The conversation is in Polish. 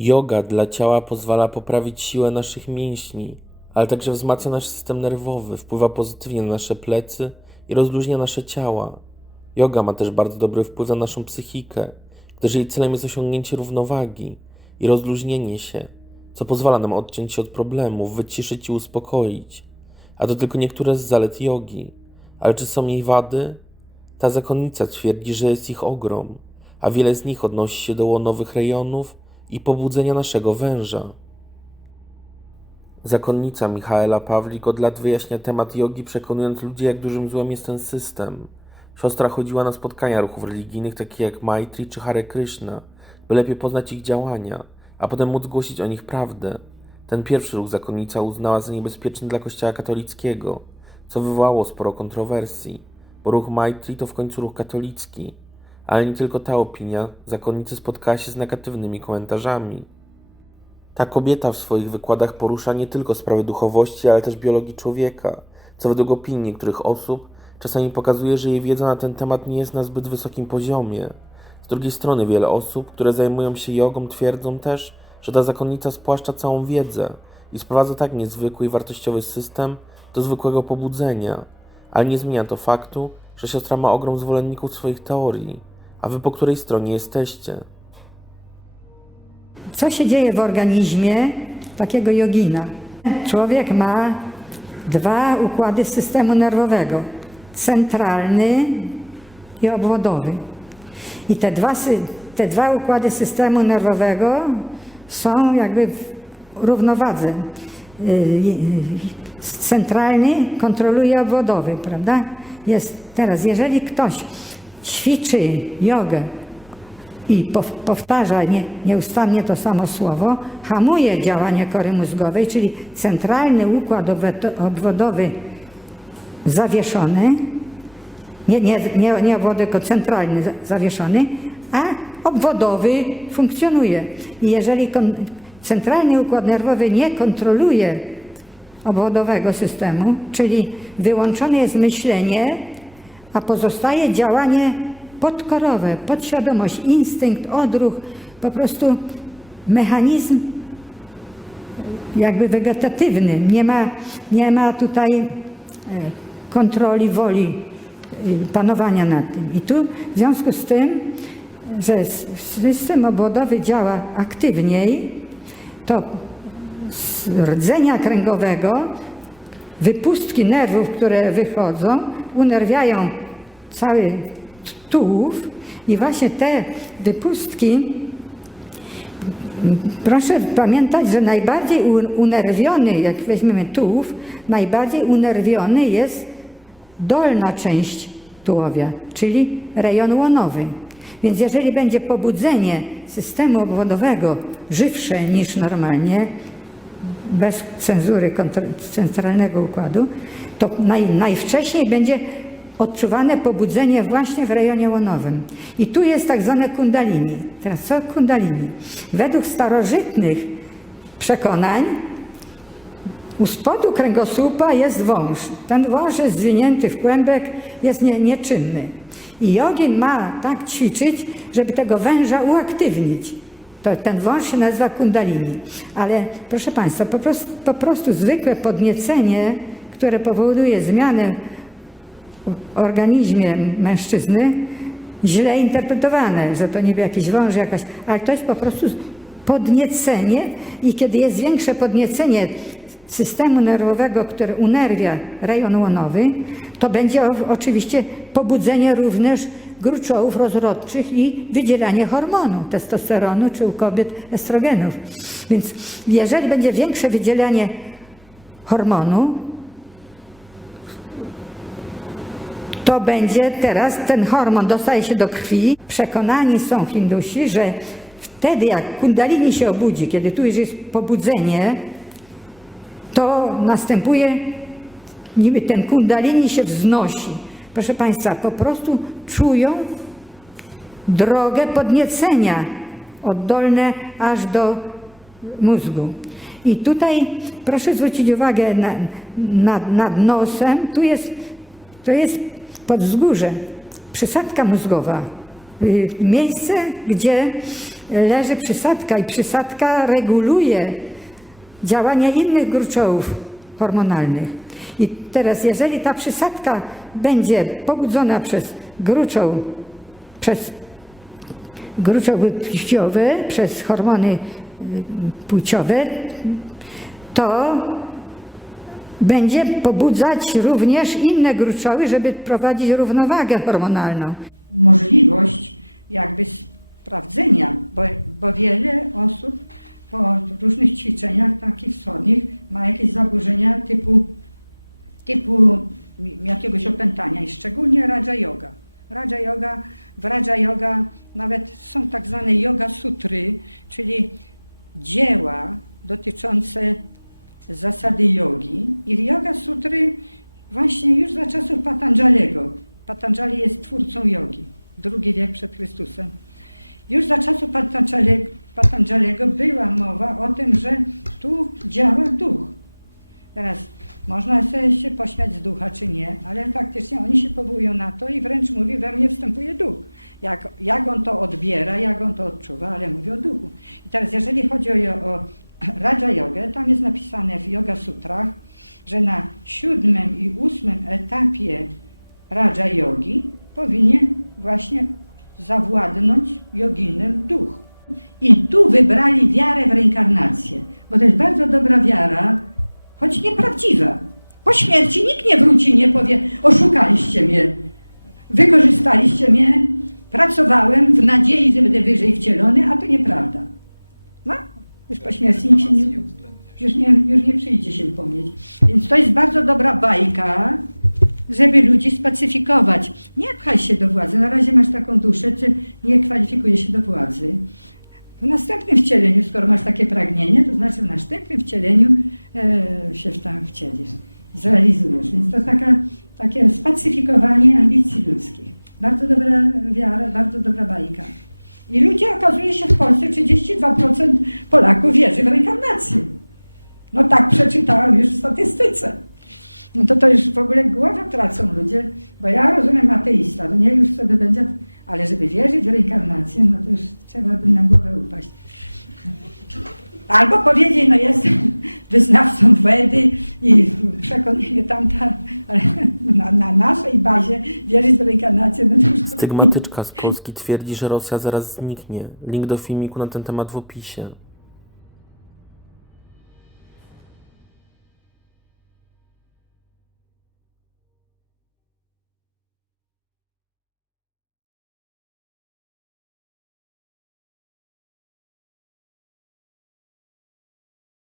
Yoga dla ciała pozwala poprawić siłę naszych mięśni, ale także wzmacnia nasz system nerwowy, wpływa pozytywnie na nasze plecy i rozluźnia nasze ciała. Yoga ma też bardzo dobry wpływ na naszą psychikę, gdyż jej celem jest osiągnięcie równowagi i rozluźnienie się, co pozwala nam odciąć się od problemów, wyciszyć i uspokoić. A to tylko niektóre z zalet jogi. Ale czy są jej wady? Ta zakonnica twierdzi, że jest ich ogrom, a wiele z nich odnosi się do łonowych rejonów i pobudzenia naszego węża. Zakonnica Michaela Pawlik od lat wyjaśnia temat jogi, przekonując ludzi, jak dużym złem jest ten system. Siostra chodziła na spotkania ruchów religijnych, takie jak Maitri czy Hare Krishna, by lepiej poznać ich działania, a potem móc głosić o nich prawdę. Ten pierwszy ruch zakonnica uznała za niebezpieczny dla kościoła katolickiego, co wywołało sporo kontrowersji, bo ruch Maitri to w końcu ruch katolicki. Ale nie tylko ta opinia, zakonnicy spotkała się z negatywnymi komentarzami. Ta kobieta w swoich wykładach porusza nie tylko sprawy duchowości, ale też biologii człowieka, co według opinii niektórych osób czasami pokazuje, że jej wiedza na ten temat nie jest na zbyt wysokim poziomie. Z drugiej strony wiele osób, które zajmują się jogą, twierdzą też, że ta zakonnica spłaszcza całą wiedzę i sprowadza tak niezwykły i wartościowy system do zwykłego pobudzenia, ale nie zmienia to faktu, że siostra ma ogrom zwolenników swoich teorii, a wy po której stronie jesteście? Co się dzieje w organizmie takiego jogina? Człowiek ma dwa układy systemu nerwowego: centralny i obwodowy. I te dwa, te dwa układy systemu nerwowego są jakby w równowadze. Centralny kontroluje obwodowy, prawda? Jest teraz, jeżeli ktoś ćwiczy jogę i pow- powtarza nie, nieustannie to samo słowo, hamuje działanie kory mózgowej, czyli centralny układ obwodowy zawieszony, nie, nie, nie, nie obwody, tylko centralny za- zawieszony, a obwodowy funkcjonuje. I jeżeli centralny układ nerwowy nie kontroluje obwodowego systemu, czyli wyłączone jest myślenie, a pozostaje działanie podkorowe, podświadomość, instynkt, odruch, po prostu mechanizm jakby wegetatywny. Nie ma, nie ma tutaj e, kontroli woli, y, panowania nad tym. I tu w związku z tym, że system obwodowy działa aktywniej, to z rdzenia kręgowego wypustki nerwów, które wychodzą, unerwiają cały tułów i właśnie te wypustki Proszę pamiętać, że najbardziej unerwiony, jak weźmiemy tułów, najbardziej unerwiony jest dolna część tułowia, czyli rejon łonowy. Więc jeżeli będzie pobudzenie systemu obwodowego żywsze niż normalnie, bez cenzury centralnego układu, to naj, najwcześniej będzie odczuwane pobudzenie właśnie w rejonie łonowym. I tu jest tak zwane kundalini. Teraz co kundalini? Według starożytnych przekonań u spodu kręgosłupa jest wąż. Ten wąż jest zwinięty w kłębek, jest nie, nieczynny. I jogin ma tak ćwiczyć, żeby tego węża uaktywnić. To, ten wąż się nazywa kundalini. Ale proszę Państwa, po prostu, po prostu zwykłe podniecenie, które powoduje zmianę organizmie mężczyzny, źle interpretowane, że to niby jakiś wąż, jakaś, ale to jest po prostu podniecenie i kiedy jest większe podniecenie systemu nerwowego, które unerwia rejon łonowy, to będzie oczywiście pobudzenie również gruczołów rozrodczych i wydzielanie hormonu, testosteronu czy u kobiet estrogenów. Więc jeżeli będzie większe wydzielanie hormonu, to będzie teraz ten hormon dostaje się do krwi. Przekonani są Hindusi, że wtedy jak kundalini się obudzi, kiedy tu już jest pobudzenie, to następuje, niby ten kundalini się wznosi. Proszę Państwa, po prostu czują drogę podniecenia oddolne aż do mózgu. I tutaj proszę zwrócić uwagę na, nad, nad nosem, tu jest, to jest podzgórze, przysadka mózgowa. Y, Miejsce, gdzie leży przysadka i przysadka reguluje działania innych gruczołów hormonalnych. I teraz, jeżeli ta przysadka będzie pobudzona przez gruczoł, przez gruczoły płciowe, przez hormony y, płciowe, to będzie pobudzać również inne gruczoły, żeby prowadzić równowagę hormonalną. Możliwość jakby sprawdzenia, bo, bo wiele osób po różnych ćwiczeniach takich wschodnich ma jakieś zaburzenia typu, typu jakiegoś opętania i szczególnie Raja Yoga. Raja Yoga, w Raja Yoga nawet są tak zwane yoga sutry, czyli dzieła dotyczące zasady jogi. I w yoga sutry właśnie już za czasów Patanjaliego. Patanjali jest twórcą jogi, drugi wiek przed Chrystusem. Już za czasów Patanjali- Patanjaliego była mowa o tym, że tu działa duch. Teraz można sobie się pośmiać z ducha czy nie, ale faktycznie oni się powołują na to i wręcz mówi, we mnie wstępuje duch. Jak, jak on to odbiera, jak on to odczuwa, ale mówi o duchu. I teraz jeżeli chodzi o, o Raja Jogę, tam jest napisane w Yoga Sutrach, że na siódmym i ósmym etapie Raja Yogi powinien właśnie zawładnąć joginem duch. I tu wybrali wiarę w reinkarnację, bo to jest bardzo dobra wiara, choć nieprawdziwa. Po śmierci nikt nie wróci nie powie, oszukaliście mnie, wykorzystaliście mnie, pracowałem w nadziei, że będę wyżej wcielony, a to nieprawda. Już po śmierci nikt się nie, już nie, już nie przyjdzie się upomnieć. Więc to jest bardzo dobra bajka, żeby ludzi spacyfikować. Nie pchaj się do władzy. Na razie masz taką duszę, czy nie kwalifikuje się do władzy. W następnym wcieleniu, skoro masz takie pragnienie, to znaczy w następnym wcieleniu e, się w tam wcielisz, zrealizujesz. Więc to taka, takie spacyfikowanie ambicji ludzkich. Bardzo dobra wiara, bardzo dobra bajka. I ludzie, okazuje się, w Polsce 32% Polaków wierzy w reinkarnację. No tak przeczytałam już w statystyce. No to to już w ogóle głowę tracą ludzie, bo ja rozumiem ateista, to niech już sobie będzie, ale żeby wierzyć w reinkarnację, no to już trzeba by na głowę upaść. Albo powiedzieć, no jestem wyznawcą Wedy i przekonuje tamta, ale na, na naszej bazie wierzyć w reinkarnację, no to Stygmatyczka z Polski twierdzi, że Rosja zaraz zniknie. Link do filmiku na ten temat w opisie.